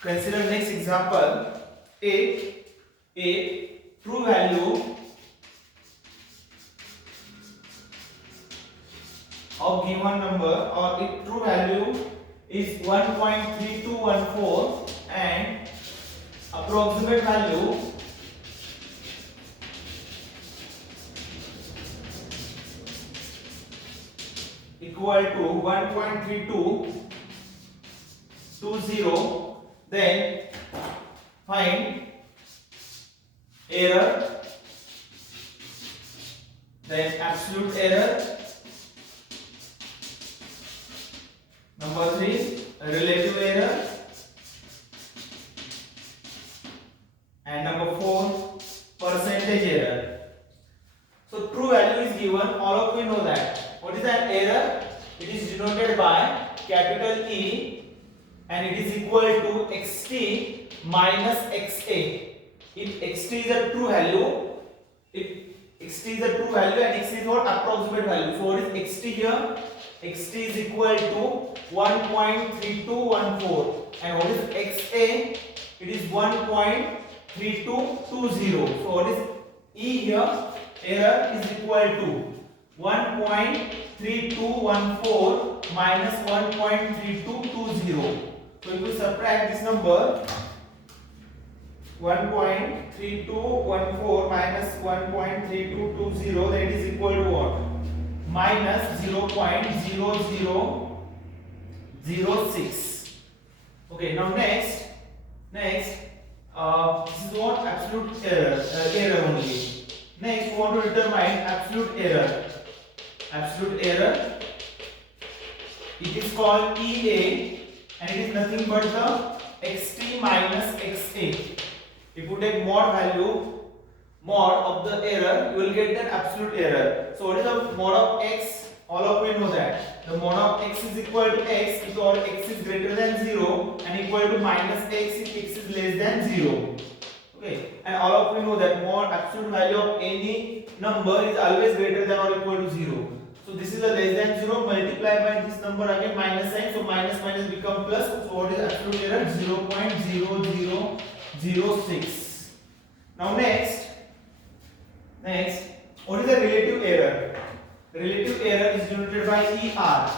Consider next example. A true value of given number, or if true value is 1.3214 and approximate value equal to 1.3220, then find error, then absolute error. Number 3, relative error, and number 4, percentage error. So true value is given, all of you know that. What is an error? It is denoted by capital E and it is equal to xt minus xa. If xt is a true value, if xt is a true value and x is what? Approximate value. So what is xt here? Xt is equal to 1.3214 and what is xa? It is 1.3220. So what is E here? Error is equal to 1.3214 minus 1.3220. So if we subtract this number, 1.3214 minus 1.3220, then it is equal to what? Minus 0.0006. Okay, now next, this is what? Absolute error only. Next, we want to determine absolute error. Absolute error, it is called EA and it is nothing but the xt minus xa. If you take mod of the error, you will get an absolute error. So what is the mod of x? All of you know that. The mod of x is equal to x if all x is greater than 0 and equal to minus x if x is less than 0. Okay, and all of you know that mod absolute value of any number is always greater than or equal to 0. So this is a less than 0 multiplied by this number again minus sign. So minus minus become plus. So what is absolute error? 0.0006. Now next, what is the relative error? Relative error is denoted by ER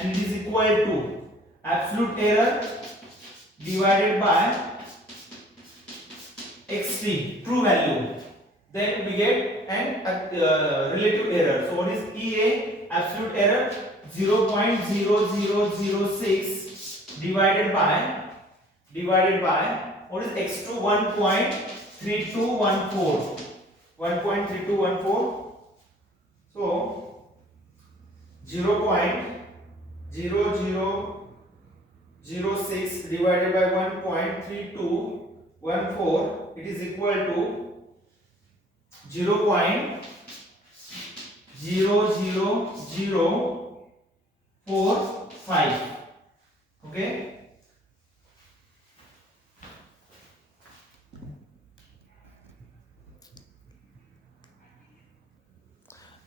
and it is equal to absolute error divided by xt, true value. Then we get an relative error. So what is EA? Absolute error 0.0006 divided by what is x2? 1.3214. 1.3214. So 0.0006 divided by 1.3214, it is equal to 0.00045. Okay.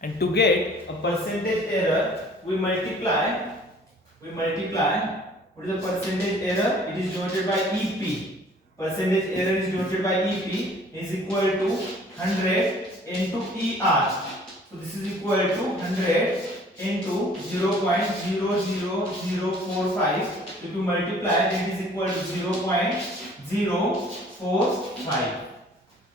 And to get a percentage error, we multiply. What is the percentage error? It is denoted by EP. Percentage error is denoted by EP is equal to 100 into ER. So this is equal to 100 into 0.00045. If you multiply, then it is equal to 0.045.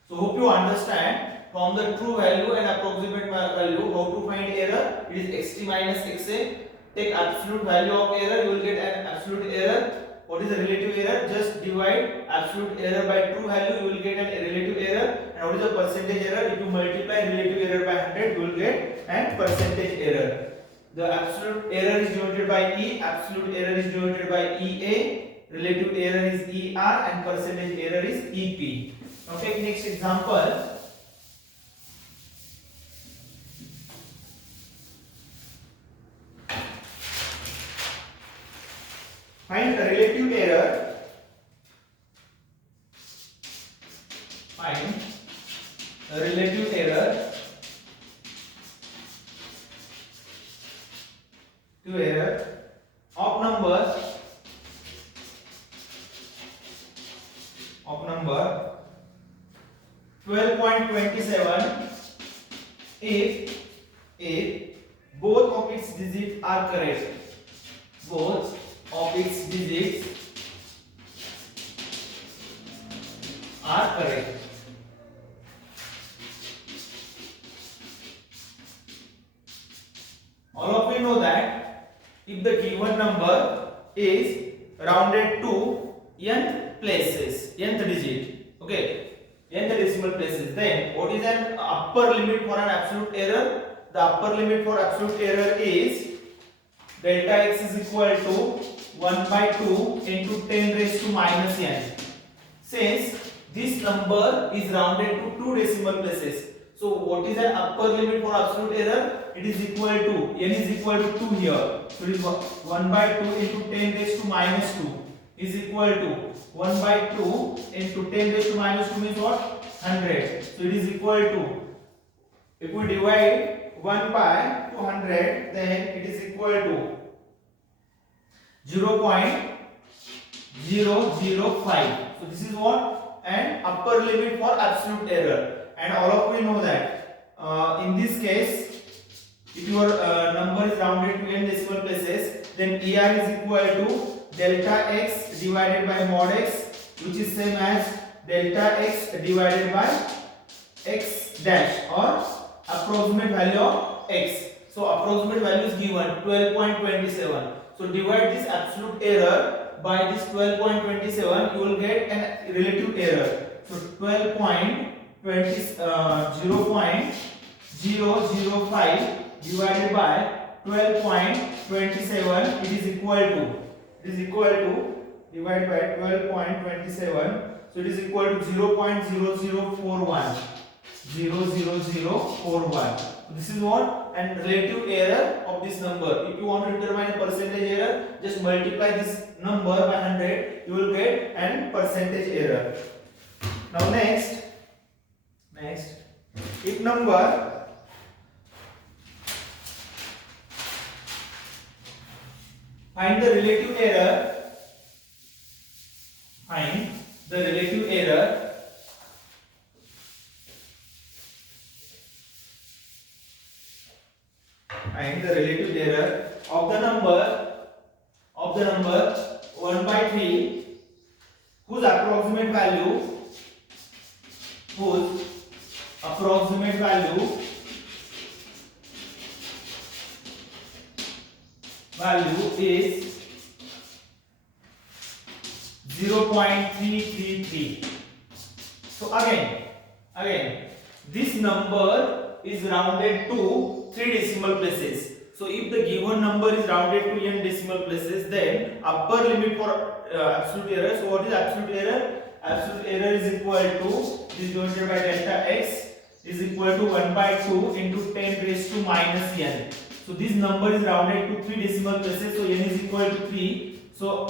So hope you understand. From the true value and approximate value, how to find error? It is xt minus xa. Take absolute value of error, you will get an absolute error. What is the relative error? Just divide absolute error by true value, you will get an relative error. And what is the percentage error? If you multiply relative error by 100, you will get an percentage error. The absolute error is denoted by E, absolute error is denoted by EA, relative error is ER, and percentage error is EP. Now take next example. Find the relative error. Find the relative error of numbers 12.27 if both of its digits are correct. Both of its digits are correct. All of you know that if the given number is rounded to nth places, nth digit, okay, nth decimal places, then what is an upper limit for an absolute error? The upper limit for absolute error is delta x is equal to 1 by 2 into 10 raised to minus n. Since this number is rounded to two decimal places, so what is an upper limit for absolute error? It is equal to, n is equal to 2 here. So it is 1 by 2 into 10 raised to minus 2 is equal to 1 by 2 into 10 raised to minus 2 means what? 100. So it is equal to, if we divide 1 by 200, then it is equal to 0.005. So this is what? An upper limit for absolute error. And all of you know that in this case, if your number is rounded to n decimal places, then ER is equal to delta x divided by mod x, which is same as delta x divided by x dash, or approximate value of x. So approximate value is given 12.27. So divide this absolute error by this 12.27, you will get a relative error. So 0.005 divided by 12.27, it is equal to divided by 12.27, so it is equal to 0.0041. This is what? And relative error of this number. If you want to determine a percentage error, just multiply this number by 100, you will get an percentage error. Now next, if number find the relative error, find the relative error of the number 1 by 3 whose approximate value is 0.333. So again this number is rounded to 3 decimal places. So if the given number is rounded to n decimal places, then upper limit for absolute error. So what is absolute error? Absolute error is equal to, this divided by delta x is equal to 1 by 2 into 10 raised to minus n. So this number is rounded to 3 decimal places, so n is equal to 3. So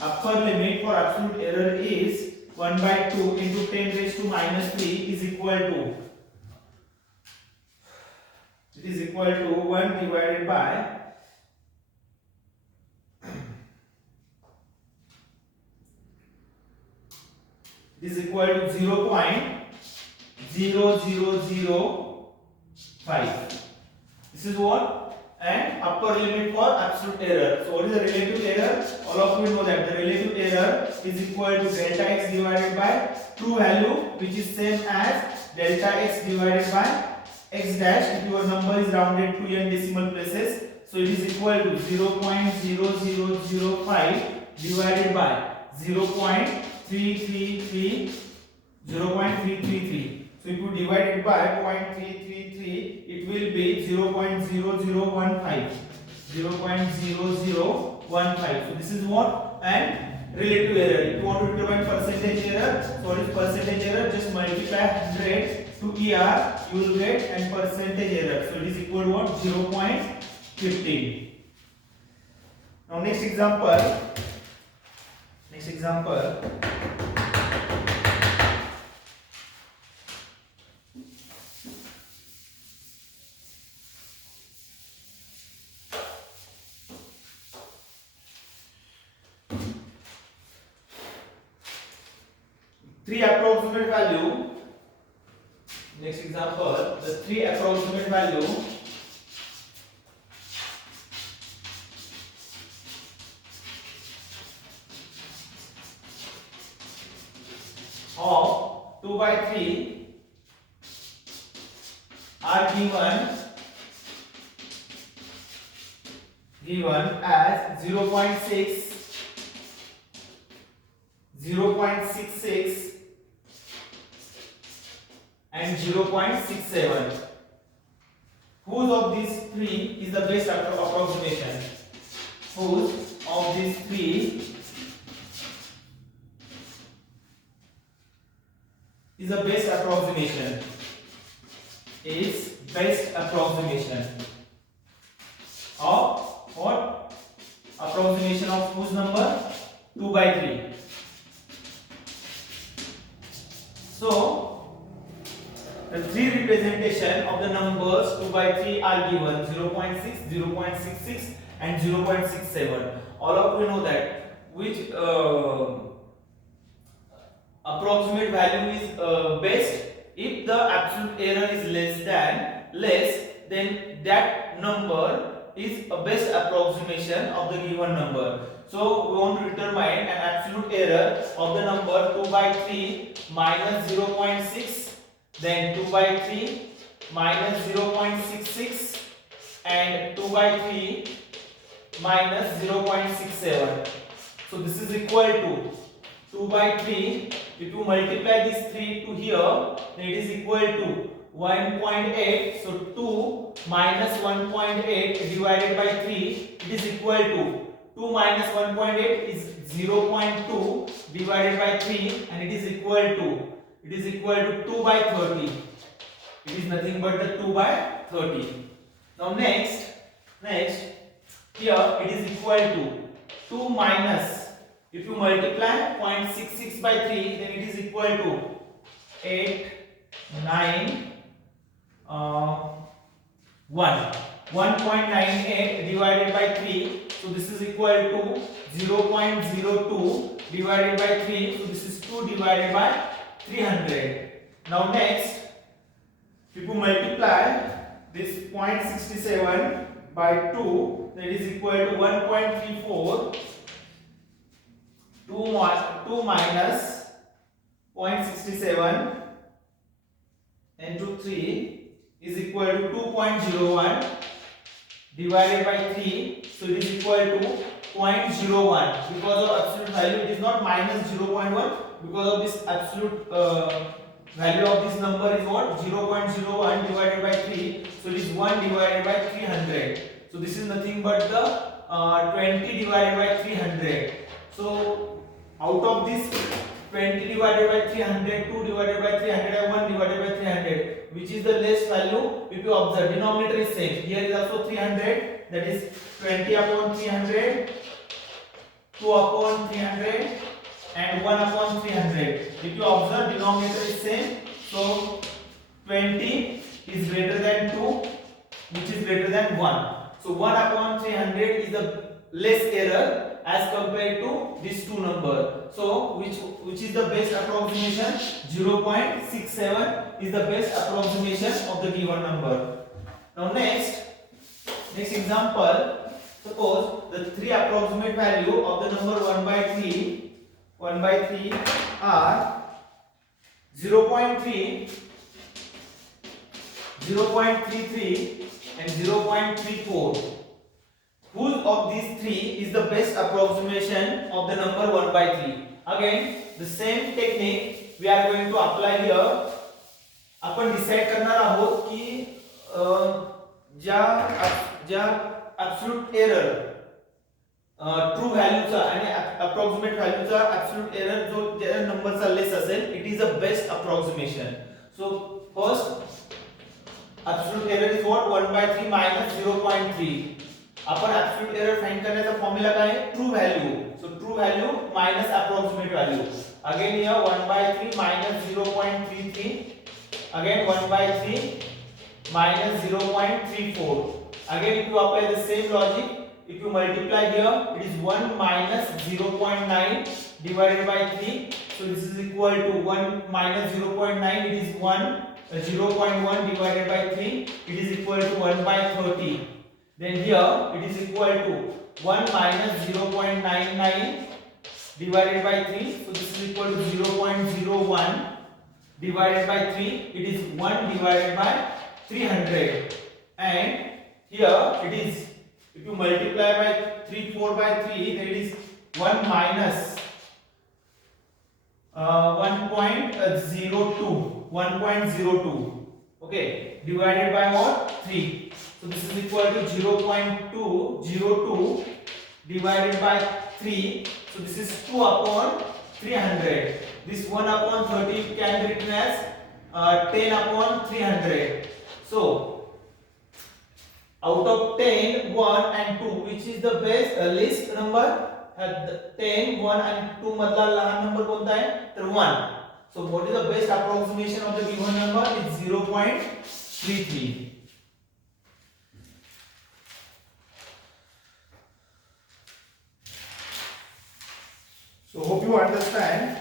upper limit for absolute error is 1 by 2 into 10 raised to minus 3 is equal to, it is equal to 1 divided by it is equal to 0.0005. This is what? And upper limit for absolute error. So what is the relative error? All of you know that the relative error is equal to delta x divided by true value, which is same as delta x divided by x dash if your number is rounded to n decimal places. So it is equal to 0.0005 divided by 0.333. So if you divide it by 0.333, it will be 0.0015. So this is what? And relative error. If you want to determine percentage error, so what is percentage error? Just multiply 100 to ER, you will get an percentage error. So it is equal to what? 0.15. Now next example. Three approximate value Next example, the three approximate value of 2 by 3 are given as 0.6, 0.66 and 0.67. Whose of these three is the best approximation? Whose of these three is the best approximation? Is best approximation of what? Approximation of whose number? 2 by 3. So the three representation of the numbers 2 by 3 are given: 0.6, 0.66 and 0.67. All of you know that which approximate value is best. If the absolute error is less, then that number is a best approximation of the given number. So we want to determine an absolute error of the number 2 by 3 minus 0.6, then 2 by 3 minus 0.66 and 2 by 3 minus 0.67. So this is equal to 2 by 3. If you multiply this 3 to here, then it is equal to 1.8. So 2 minus 1.8 divided by 3, it is equal to 2 minus 1.8 is 0.2 divided by 3, and it is equal to 2 by 30. It is nothing but the 2 by 30. Now next here it is equal to 2 minus, if you multiply 0.66 by 3, then it is equal to 8, 9, 1. 1.98 divided by 3, so this is equal to 0.02 divided by 3, so this is 2 divided by 300. Now next, if you multiply this 0.67 by 2, that is equal to 1.34. 2 minus 0.67 into 3 is equal to 2.01 divided by 3, so it is equal to 0.01. Because of absolute value, it is not minus 0.1. Because of this absolute value of this number is what? 0.01 divided by 3, so it is 1 divided by 300. So this is nothing but the 20 divided by 300. So out of this 20 divided by 300, 2 divided by 300 and 1 divided by 300, which is the less value? If you observe, denominator is same. Here is also 300, that is 20 upon 300, 2 upon 300 and 1 upon 300. If you observe, denominator is same. So 20 is greater than 2, which is greater than 1. So 1 upon 300 is the less error as compared to these two number. So which is the best approximation? 0.67 is the best approximation of the given number. Now next example, suppose the three approximate value of the number 1 by 3 are 0.3, 0.33 and 0.34. Whose of these three is the best approximation of the number 1 by 3? Again, the same technique we are going to apply here. आपण decide करणार आहोत की ज्या absolute error true व्हॅल्यूचा आणि approximate व्हॅल्यूचा absolute error जो ज्या नंबरचा less असेल, it is a best approximation. So first absolute error is what? 1 by 3 minus 0.3. आपण ॲब्सोल्यूट एरर फाइंड करण्याचा फॉर्म्युला काय आहे? True value. So true value minus approximate value. Again here 1 by 3 minus 0.33. Again 1 by 3 minus 0.34. Again if you apply the same logic, if you multiply here, it is 1 minus 0.9 divided by 3. So this is equal to 1 minus 0.9, it is 1. 0.1 divided by 3, it is equal to 1 by 30. Then here it is equal to 1 minus 0.99 divided by 3. So this is equal to 0.01 divided by 3. It is 1 divided by 300. And here it is, if you multiply by 4 by 3, then it is 1 minus 1.02. Okay, divided by what? 3. So this is equal to 0.202 divided by 3. So this is 2 upon 300. This 1 upon 30 can be written as 10 upon 300. So out of 10, 1 and 2, which is the best least number? 10, 1 and 2 मधला लहान number कोणता आहे? तर 1. So what is the best approximation of the given number? It's 0.33. So hope you understand.